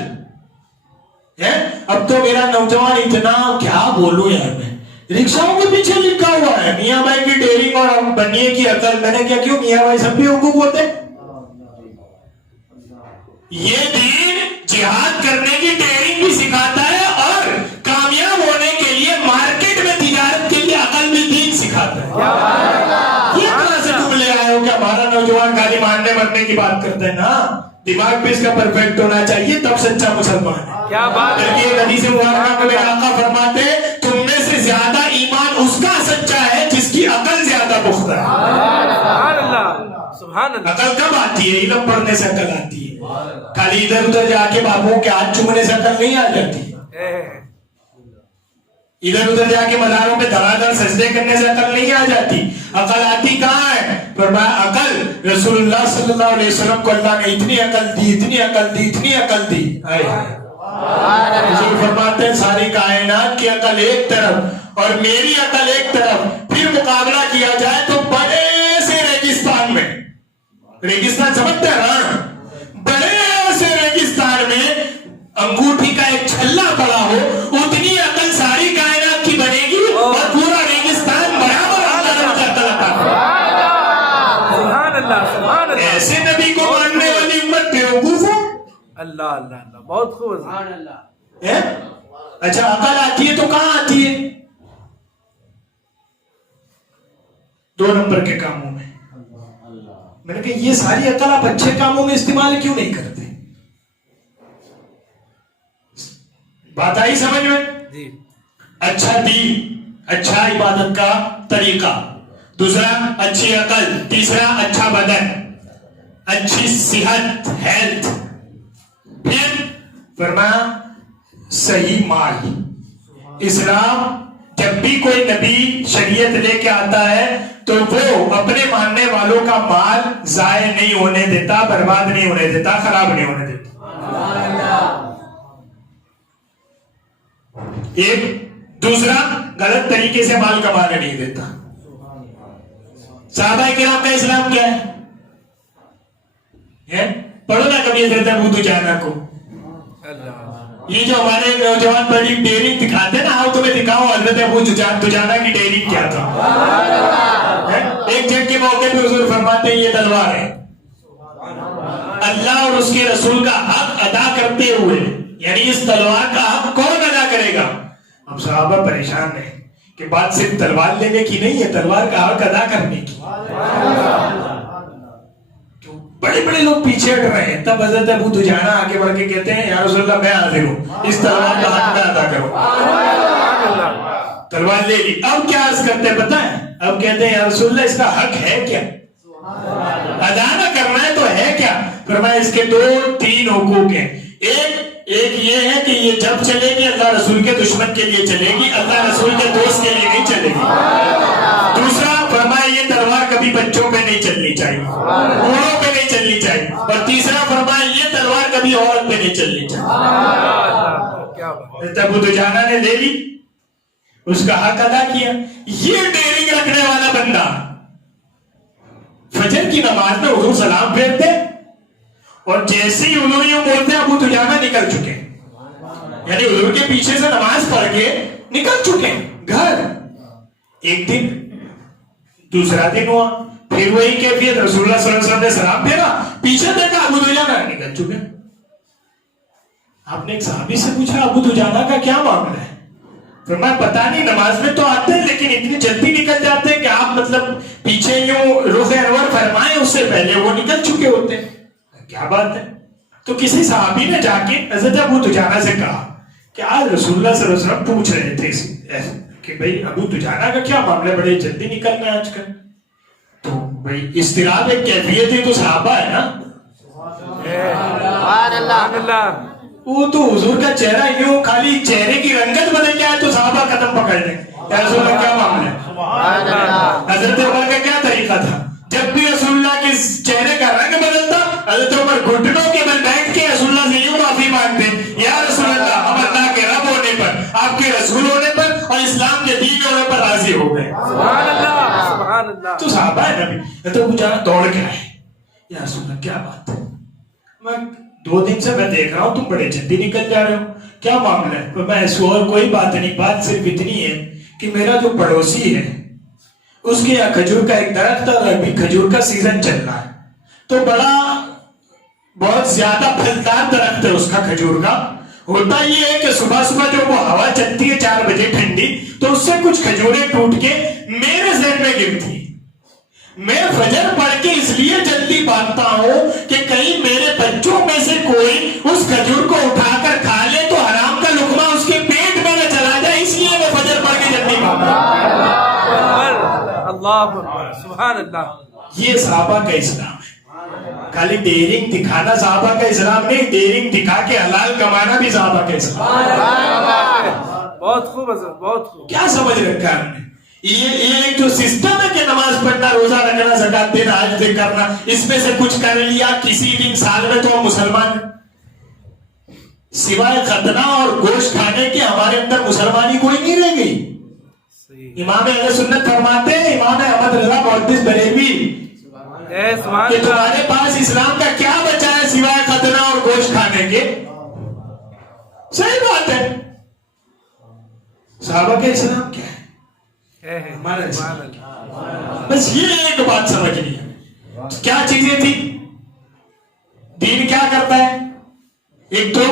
ہے۔ اب تو میرا نوجوان اتنا کیا بولوں یار، میں رکشاؤں کے پیچھے لکھا ہوا ہے میاں بھائی کی ڈیرنگ اور بنیے کی عقل۔ میں نے کیا کیوں میاں بھائی سب بھی حقوق ہوتے؟ یہ دین جہاد کرنے کی ڈیرنگ بھی سکھاتا ہے اور کامیاب ہونے کے لیے مارکیٹ میں تجارت کے لیے عقل بھی دین سکھاتا ہے۔ یہ طرح سے تم لے آئے ہو کہ ہمارا نوجوان خالی ماننے مرنے کی بات کرتا ہے؟ نا، دماغ بھی اس کا پرفیکٹ ہونا چاہیے، تب سچا مسلمان ہے۔ کیا بات ہے! یہ حدیث مبارکہ میں میرے آقا فرماتے تم میں سے زیادہ ایمان اس کا سچا ہے جس کی عقل زیادہ پختہ ہے۔ سبحان اللہ، سبحان اللہ، عقل کب آتی ہے؟ علم پڑھنے سے عقل آتی ہے۔ خالی ادھر ادھر جا کے بابوں کے ہاتھ چومنے سے عقل نہیں آ جاتی، ادھر ادھر جا کے مزاروں پہ دھڑا دھڑ سجدے کرنے سے عقل نہیں آ جاتی۔ عقل آتی کہاں ہے؟ فرمایا عقل رسول اللہ صلی اللہ علیہ وسلم کو اللہ نے اتنی عقل دی، اتنی عقل دی، اتنی عقل دی، حضور فرماتے ہیں ساری کائنات کی عقل ایک طرف اور میری عقل ایک طرف، پھر مقابلہ کیا جائے تو بڑے سے ریگستان میں، ریگستان سمجھتے ہیں، بڑے سے ریگستان میں انگوٹھی کا ایک چھلا پڑا ہو اتنی عقل ساری کائنات کی بنے گی اور پورا ریگستان برابر اللہ سبحان اللہ، سبحان اللہ، ایسے نبی کو ماننے والی امت بیوقوف ہے۔ اللہ اللہ اللہ، بہت خوب، اچھا عقل آتی ہے تو کہاں آتی ہے؟ دو نمبر کے کاموں میں۔ میں نے کہا یہ ساری عقل آپ اچھے کاموں میں استعمال کیوں نہیں کرتے؟ بات آئی سمجھ میں؟ جی، اچھا دین، اچھا عبادت کا طریقہ، دوسرا اچھی عقل، تیسرا اچھا بدن، اچھی صحت، ہیلتھ، پھر فرمایا صحیح مال۔ اسلام جب بھی کوئی نبی شریعت لے کے آتا ہے تو وہ اپنے ماننے والوں کا مال ضائع نہیں ہونے دیتا، برباد نہیں ہونے دیتا، خراب نہیں ہونے دیتا۔ ایک دوسرا غلط طریقے سے مال کمانے نہیں دیتا۔ صحابہ کرام کا اسلام کیا ہے؟ پڑھو نا کبھی حضرت ابو دجانہ کو، یہ جو ہمارے نوجوان بڑی ڈیرنگ دکھاتے نا، آؤ تمہیں دکھاؤ حضرت ابو دجانہ کی ڈیرنگ کیا تھا۔ ایک جنگ کے موقع پہ حضور فرماتے ہیں یہ تلوار ہے، اللہ اور اس کے رسول کا حق ادا کرتے ہوئے، یعنی اس تلوار کا حق کون ادا کرے گا؟ اب صحابہ پریشان ہیں کہ بات صرف تلوار لینے کی نہیں ہے، تلوار کا حق ادا کرنے کی۔ تو بڑے بڑے لوگ پیچھے ہٹ رہے ہیں، تب حضرت ابو دجانہ آگے بڑھ کے کہتے ہیں یا رسول اللہ میں حاضر ہوں، اس تلوار کا حق ادا کرو۔ تلوار لے لی، اب کیا عرض کرتے ہیں پتہ ہے؟ اب کہتے ہیں یا رسول اللہ اس کا حق ہے کیا؟ ادا نہ کرنا ہے تو ہے کیا؟ فرمایا اس کے دو تین حقوق ہیں۔ ایک یہ ہے کہ یہ جب چلے گی اللہ رسول کے دشمن کے لیے چلے گی، اللہ رسول کے دوست کے لیے نہیں چلے گی۔ دوسرا فرمایا یہ تلوار کبھی بچوں پہ نہیں چلنی چاہیے، بوڑھوں پہ نہیں چلنی چاہیے، اور تیسرا فرمایا یہ تلوار کبھی عورت پہ نہیں چلنی چاہیے۔ ابو دجانہ نے لے لی، اس کا حق ادا کیا۔ یہ ڈیرنگ رکھنے والا بندہ فجر کی نماز میں حضور سلام پھیرتے اور جیسے ہی حضور یوں بولتے ابو دجانہ نکل چکے، یعنی حضور کے پیچھے سے نماز پڑھ کے نکل چکے گھر۔ ایک دن، دوسرا دن ہوا، پھر وہی کیفیت، رسول اللہ صلی اللہ علیہ وسلم نے سلام پھیرا، پیچھے دیکھا ابو دجانہ نکل چکے۔ آپ نے ایک صحابی سے پوچھا ابو دجانہ کا کیا معاملہ ہے؟ فرمایا پتہ نہیں، نماز میں تو آتے ہیں لیکن اتنی جلدی نکل جاتے ہیں کہ آپ مطلب پیچھے یوں رخ انور فرمائیں اس سے پہلے وہ نکل چکے ہوتے ہیں۔ کیا بات ہے؟ تو کسی صحابی نے جا کے حضرت ابو دجانہ سے کہا کہ آج رسول اللہ صلی اللہ علیہ وسلم پوچھ رہے تھے کہ بھئی ابو دجانہ کا کیا معاملہ، بڑے جلدی نکلنا ہے آج کل۔ تو بھئی اضطراب ایک کیفیت ہے تو صحابہ ہے نا، وہ تو حضور کا چہرہ یوں، خالی چہرے کی رنگت بدل جائے تو صحابہ قدم پکڑ لیں، یا رسول اللہ کیا معاملہ ہے؟ حضرت عمر کا کیا طریقہ تھا؟ جب بھی رسول اللہ کے چہرے کا رنگ بدلتا، حضرت عمر گھٹنوں کے بل بیٹھ کے رسول اللہ سے یوں معافی مانگتے، یا رسول اللہ، ہم اللہ کے رب ہونے پر، آپ کے رسول ہونے پر اور اسلام کے دین ہونے پر راضی ہو گئے۔ سبحان اللہ، سبحان اللہ۔ تو صحابہ ہے نبی تو کچھ دوڑ کے آئے، یا رسول اللہ کیا بات ہے، میں 2 دن سے میں دیکھ رہا ہوں تم بڑے جلدی نکل جا رہے ہو، کیا معاملہ ہے؟ میں اور کوئی بات نہیں، بات صرف اتنی ہے کہ میرا جو پڑوسی ہے اس کے یہاں کھجور کا ایک درخت اور ابھی کھجور کا سیزن چل رہا ہے، تو بہت زیادہ پھلدار درخت ہے اس کا کھجور کا۔ ہوتا یہ ہے کہ صبح صبح جو وہ ہوا چلتی ہے 4 بجے ٹھنڈی، تو اس سے کچھ کھجوریں ٹوٹ کے میرے ذہن میں گرتی، میں فجر پڑھ کے اس لیے جلدی بھاگتا ہوں کہ کہیں میرے بچوں میں سے کوئی اس کھجور کو اٹھا کر کھا لے تو حرام کا لقمہ اس کے پیٹ میں نہ چلا جائے، اس لیے میں فجر پڑھ کے جلدی بھاگتا ہوں۔ اللہ اکبر، سبحان اللہ۔ یہ صحابہ کا اسلام ہے۔ خالی ڈیرنگ دکھانا صحابہ کا اسلام نہیں، ڈیرنگ دکھا کے حلال کمانا بھی صحابہ کا اسلام ہے۔ بہت خوب حضرت، بہت خوب۔ کیا سمجھ رکھا ہے ہم نے؟ یہ ایک جو سسٹم ہے کہ نماز پڑھنا، روزہ رکھنا، زکات دینا، حج کرنا، اس میں سے کچھ کر لیا کسی دن سال میں تو ہم مسلمان ہیں۔ سوائے ختنہ اور گوشت کھانے کے ہمارے اندر مسلمانی کوئی نہیں رہ گئی۔ امام اہل سنت فرماتے ہیں، امام احمد رضا محدث بریلوی، کہ تمہارے پاس اسلام کا کیا بچا ہے سوائے ختنہ اور گوشت کھانے کے؟ صحیح بات ہے۔ صحابہ کا اسلام کیا ہے؟ ہمارا اسلام۔ بس یہ ایک بات سمجھنی ہے، کیا چیزیں تھی؟ دین کیا کرتا ہے؟ ایک تو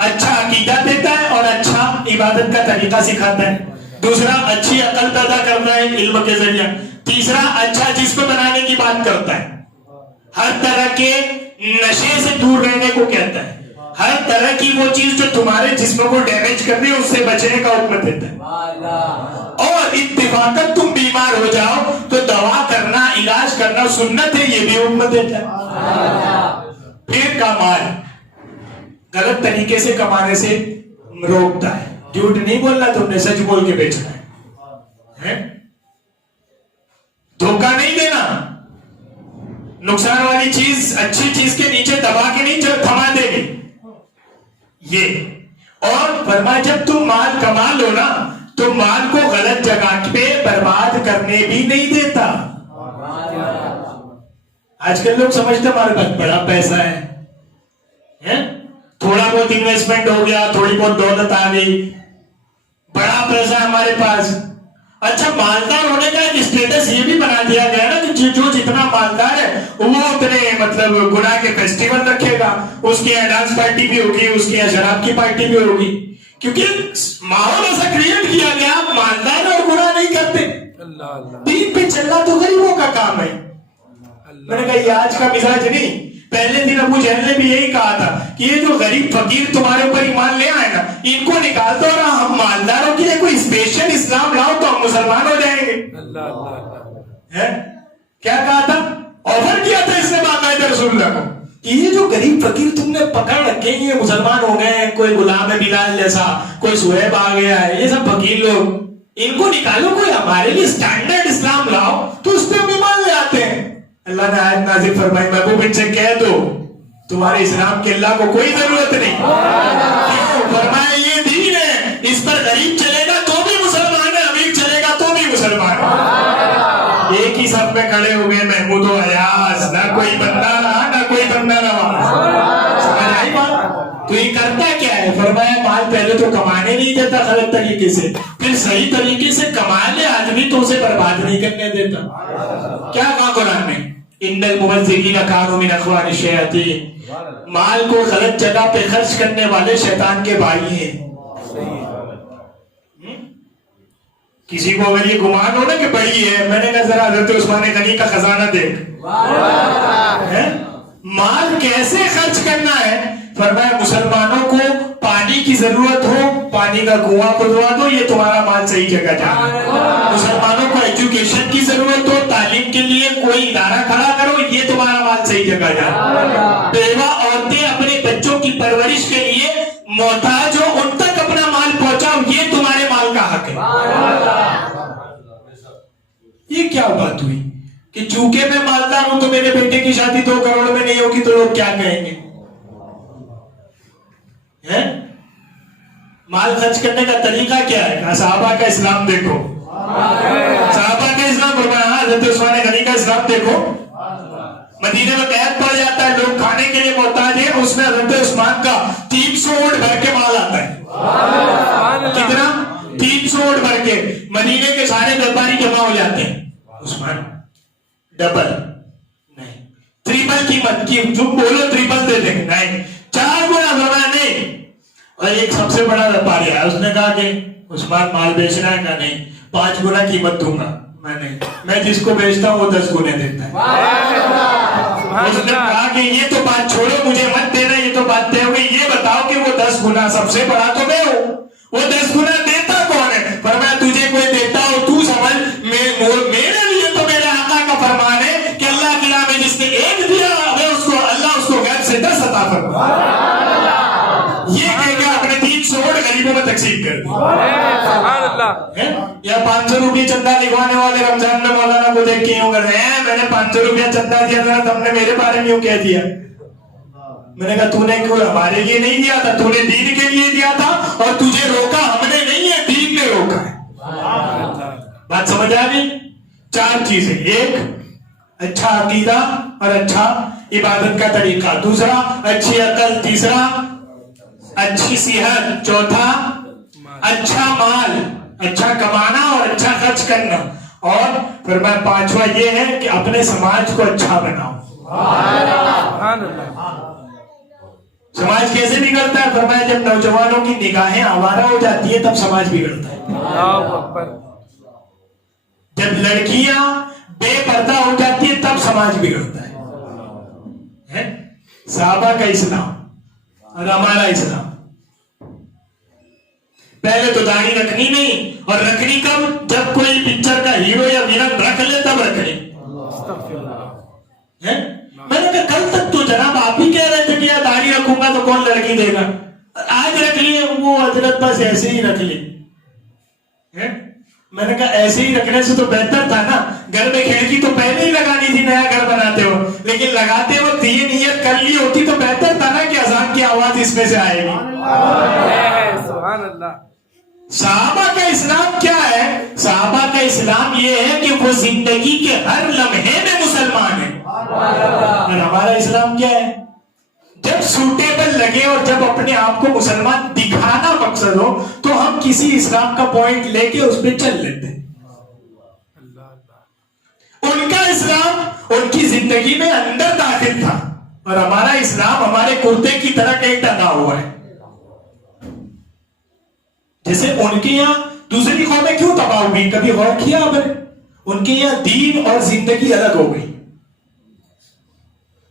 اچھا عقیدہ دیتا ہے اور اچھا عبادت کا طریقہ سکھاتا ہے، دوسرا اچھی عقل پیدا کرتا ہے علم کے ذریعہ، تیسرا اچھا جسم بنانے کی بات کرتا ہے، ہر طرح کے نشے سے دور رہنے کو کہتا ہے، ہر طرح کی وہ چیز جو تمہارے جسم کو ڈیمیج کر رہی ہے اس سے بچنے کا حکم دیتا ہے، اور اتفاقاً تم بیمار ہو جاؤ تو دوا کرنا، علاج کرنا سنت ہے، یہ بھی حکم دیتا ہے۔ پھر کا مال غلط طریقے سے کمانے سے روکتا ہے، جھوٹ نہیں بولنا تم نے، سچ بول کے بیچنا ہے، دھوکہ نہیں دینا، نقصان والی چیز اچھی چیز کے نیچے دبا کے نہیں تھما دے گی یہ۔ اور فرمایا جب تم مال کما لو نا تو مال کو غلط جگہ پہ برباد کرنے بھی نہیں دیتا۔ آج کل لوگ سمجھتے ہمارے پاس بڑا پیسہ ہے، تھوڑا بہت انویسٹمنٹ ہو گیا، تھوڑی بہت دولت آ گئی، بڑا پیسہ ہے ہمارے پاس۔ اچھا مالدار ہونے کا ایک اسٹیٹس یہ بھی بنا دیا گیا نا کہ جو جتنا مالدار ہے وہ اتنے مطلب گناہ کے فیسٹیول رکھے گا، اس کی ڈانس پارٹی بھی ہوگی، اس کی شراب کی پارٹی بھی ہوگی، کیونکہ ماحول ایسا کریٹ کیا گیا آپ مالدار اور گناہ نہیں کرتے۔ دین پہ چلنا تو غریبوں کا کام ہے۔ میں نے کہا یہ آج کا مزاج نہیں، پہلے دن ابو جہل نے بھی یہی کہا تھا کہ یہ جو غریب فقیر تمہارے اوپر ایمان لے آئے نا ان کو نکال دو اور ہم مالداروں کے لیے کوئی اسپیشل اسلام لاؤ تو ہم مسلمان ہو جائیں گے۔ کیا کہا تھا؟ آفر کیا تھا اس نے باقاعدہ رسول اللہ کو کہ یہ جو غریب فقیر تم نے پکڑ رکھے یہ مسلمان ہو گئے ہیں، کوئی غلام بلال جیسا، کوئی سہیب آ گیا ہے، یہ سب فقیر لوگ، ان کو نکالو، کوئی ہمارے لیے اسٹینڈرڈ اسلام لاؤ تو اس پہ ہم ایمان لے آتے ہیں۔ اللہ نے آیت نازل فرمائی محبوب ان سے کہہ دو تمہارے اسلام کے اللہ کو کوئی ضرورت نہیں، فرمایا یہ دین ہے، اس پر غریب چلے گا تو بھی مسلمان ہے، امیر چلے گا تو بھی مسلمان ہے۔ ایک ہی سب میں کھڑے ہو گئے محمود و ایاز، نہ کوئی بندہ رہا نہ کوئی بندہ رہا۔ سمجھ آئی بات؟ تو یہ کرتا کیا ہے؟ فرمایا مال پہلے تو کمانے نہیں دیتا غلط طریقے سے، پھر صحیح طریقے سے کما لے آدمی تو اسے برباد نہیں کرنے دیتا۔ کیا کہا قرآن میں؟ ان المبذرین کانوا من اخوان الشیاطین، مال کو غلط جگہ پہ خرچ کرنے والے شیطان کے بھائی ہیں۔ کسی کو اگر یہ گمان ہو نا کہ بڑی ہے، میں نے کہا ذرا حضرت عثمان غنی کا خزانہ دیکھ، مال کیسے خرچ کرنا ہے۔ فرمایا مسلمانوں کو پانی کی ضرورت ہو، پانی کا کنواں کھدوا دو، یہ تمہارا مال صحیح جگہ جانا۔ مسلمانوں کو ایجوکیشن کی ضرورت ہو، تعلیم کے لیے کوئی ادارہ کھڑا کرو، یہ تمہارا مال صحیح جگہ جانا۔ بیوہ عورتیں اپنے بچوں کی پرورش کے لیے محتاج ہو، ان تک اپنا مال پہنچاؤ، یہ تمہارے مال کا حق ہے۔ خلاف بات ہوئی کہ چونکہ میں مالدار ہوں تو میرے بیٹے کی شادی 2 کروڑ میں نہیں ہوگی تو لوگ کیا کہیں گے؟ مال خرچ کرنے کا طریقہ کیا ہے؟ صحابہ کا اسلام دیکھو، صحابہ کا اسلام فرمایا، حضرت عثمان غنی کا اسلام دیکھو، مدینے میں قحط پڑ جاتا ہے، لوگ کھانے کے لیے محتاج ہیں، اس میں حضرت عثمان کا 300 اونٹ بھر کے مال آتا ہے. کتنا؟ 300 اونٹ بھر کے. مدینے کے سارے درباری جمع ہو جاتے ہیں. عثمان ڈبل نہیں، ٹریپل قیمت کی، جو بولو ٹریپل دے دیں، نہیں 4 گنا فرمایا نہیں. اور ایک سب سے بڑا درباری ہے، اس نے کہا کہ عثمان مال بیچنا ہے؟ کہا نہیں، 5 گنا قیمت دوں گا. میں جس کو بیچتا ہوں وہ 10 گنے دیتا ہے. اس نے کہا کہ یہ تو بات چھوڑو، مجھے مت دینا، یہ تو بات طے ہو گئی، یہ بتاؤ کہ وہ 10 گنا سب سے بڑا تو میں ہوں، وہ 10 گنا دیتا کون ہے؟ فرمایا تجھے کوئی دیتا ہو تو سمجھ، میرے لیے تو میرے آقا کا فرمان ہے کہ اللہ کی راہ میں جس نے 1 دیا اللہ اس کو غیب سے 10 عطا فرمائے. یہ کہہ کے اپنے 300 اونٹ غریبوں میں تقسیم کر دی. یا 500 روپے چندہ لکھوانے والے رمضان میں مولانا کو دیکھ کے یوں کر رہے ہیں، میں نے 500 روپیہ چندہ دیا تھا، تم نے میرے بارے میں یوں کہہ دیا. میں نے کہا تو نے کیوں ہمارے لیے نہیں دیا تھا، تو نے دین کے لیے دیا تھا، اور تجھے روکا ہم نے نہیں ہے، دین نے روکا ہے. بات سمجھ آ گئی؟ 4 چیزیں، 1 اچھا عقیدہ اور اچھا عبادت کا طریقہ، دوسرا اچھی عقل، تیسرا اچھی صحت، چوتھا اچھا مال، اچھا کمانا اور اچھا خرچ کرنا، اور پھر میں 5واں یہ ہے کہ اپنے سماج کو اچھا بناؤ. سماج کیسے بگڑتا ہے؟ فرمایا جب نوجوانوں کی نگاہیں آوارہ ہو جاتی ہیں تب سماج بگڑتا ہے. جب لڑکیاں بے پردہ ہو جاتی ہیں تب سماج بگڑتا ہے. صحابہ کا اسلام اور ہمارا اسلام، پہلے تو داڑھی رکھنی نہیں، اور رکھنی کب؟ جب کوئی پکچر کا ہیرو یا ویلن رکھ لے تب رکھنی. میں نے کہا کل تک تو جناب آپ ہی کہہ رہے تھے کہ یار داڑھی رکھوں گا تو کون لڑکی دے گا، آج رکھ لیے. وہ حضرت بس ایسے ہی رکھ لی. میں نے کہا ایسے ہی رکھنے سے تو بہتر تھا نا، گھر میں کھڑکی تو پہلے ہی لگانی تھی نیا گھر بناتے ہو، لیکن لگاتے وقت یہ نیت کر لی ہوتی تو بہتر تھا نا کہ اذان کی آواز اس میں سے آئے گی. سبحان اللہ. صحابہ کا اسلام کیا ہے؟ صحابہ کا اسلام یہ ہے کہ وہ زندگی کے ہر لمحے میں مسلمان ہیں. اور ہمارا اسلام کیا ہے؟ جب سوٹیبل لگے اور جب اپنے آپ کو مسلمان دکھانا مقصد ہو تو ہم کسی اسلام کا پوائنٹ لے کے اس پہ چل لیتے ہیں. ان کا اسلام ان کی زندگی میں اندر داخل تھا، اور ہمارا اسلام ہمارے کرتے کی طرح کہیں ٹنگا ہوا ہے. جیسے ان کے یہاں دوسری قومیں کیوں تباہ ہوئی، کبھی غور کیا آپ نے؟ ان کے یہاں دین اور زندگی الگ ہو گئی.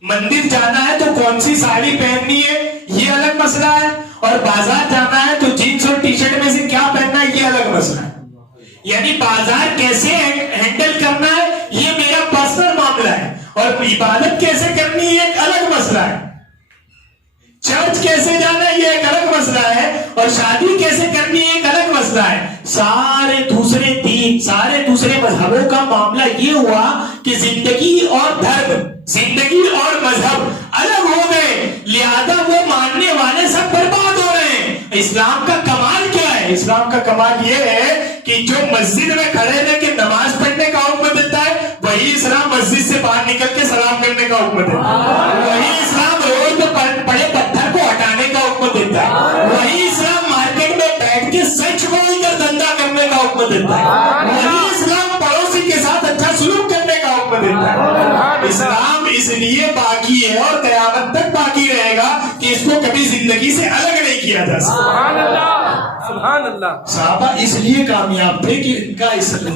مندر جانا ہے تو کون سی ساڑی پہننی ہے یہ الگ مسئلہ ہے، اور بازار جانا ہے تو جینس اور ٹی شرٹ میں سے کیا پہننا ہے یہ الگ مسئلہ ہے. یعنی بازار کیسے ہینڈل کرنا ہے یہ میرا پرسنل معاملہ ہے، اور عبادت کیسے کرنی ہے یہ ایک الگ مسئلہ ہے. چرچ کیسے جانا ہے یہ ایک الگ مسئلہ ہے، اور شادی کیسے کرنی ہے ایک الگ مسئلہ ہے. سارے دوسرے دین، سارے دوسرے مذہبوں کا معاملہ یہ ہوا کہ زندگی اور دھرم، زندگی اور مذہب الگ ہو گئے، لہذا وہ ماننے والے سب برباد ہو رہے ہیں. اسلام کا کمال کیا ہے؟ اسلام کا کمال یہ ہے کہ جو مسجد میں کھڑے رہ کے نماز پڑھنے کا حکم دیتا ہے وہی اسلام مسجد سے باہر نکل کے سلام کرنے کا حکم دیتا ہے. وہی اسلام روڈ پہ پڑے پتھر کو ہٹانے کا حکم دیتا ہے. وہی اسلام مارکیٹ میں بیٹھ کے سچ بول کر دھندا کرنے کا حکم دیتا ہے. وہی اسلام پڑوسی کے ساتھ اچھا سلوک کرنے کا حکم دیتا ہے. اسلام اس لیے باقی ہے اور قیامت تک باقی رہے گا کہ اس کو کبھی زندگی سے الگ نہیں کیا جا سکتا. سبحان اللہ، سبحان اللہ. صحابہ اس لیے کامیاب تھے کہ ان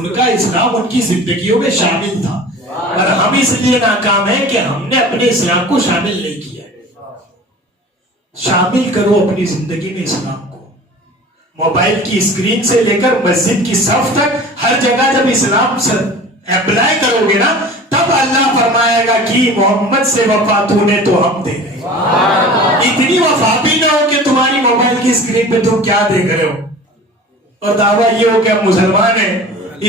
کا اسلام ان کی زندگیوں میں شامل تھا، اور ہم اس لیے ناکام ہیں کہ ہم نے اپنے اسلام کو شامل نہیں کیا. شامل کرو اپنی زندگی میں اسلام کو. موبائل کی اسکرین سے لے کر مسجد کی صف تک ہر جگہ جب اسلام اپلائی کرو گے نا تب اللہ فرمائے گا کہ محمد سے وفا تو نے تو ہم دے رہے ہیں. اتنی وفا بھی نہ ہو کہ تمہاری موبائل کی اسکرین پہ تم کیا دیکھ رہے ہو اور دعویٰ یہ ہو کہ ہم مسلمان ہیں،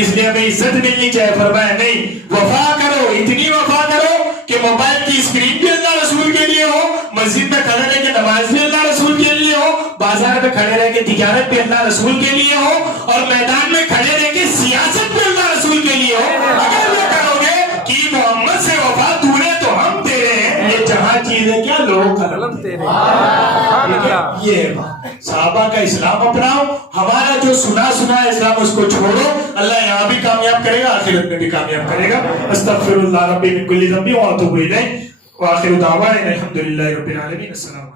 اس لیے ہمیں عزت ملنی چاہیے. فرمایا نہیں, وفا کرو, اتنی وفا کرو کہ موبائل کی اسکرین بھی اللہ رسول کے لیے ہو, مسجد میں کھڑے رہ کے نماز بھی اللہ رسول کے لیے ہو, بازار میں کھڑے رہ کے تجارت بھی اللہ رسول کے لیے ہو, اور میدان میں کھڑے رہ کے سیاست بھی اللہ رسول کے لیے ہو. اگر یہ کرو گے کہ محمد سے وفا دورے تو ہم تیرے ہیں, یہ جہاں چیزیں کیا لوگ قلم تیرے. سبحان اللہ. یہ ہے بات. صحابہ کا اسلام اپناؤ, ہمارا جو سنا ہے اسلام اس کو چھوڑو. اللہ یہاں بھی کامیاب کرے گا, آخرت میں بھی کامیاب کرے گا. استغفر اللہ ربی من کل ذنب واتوب الیہ, وآخر دعوانا الحمدللہ رب العالمین. السلام علیکم.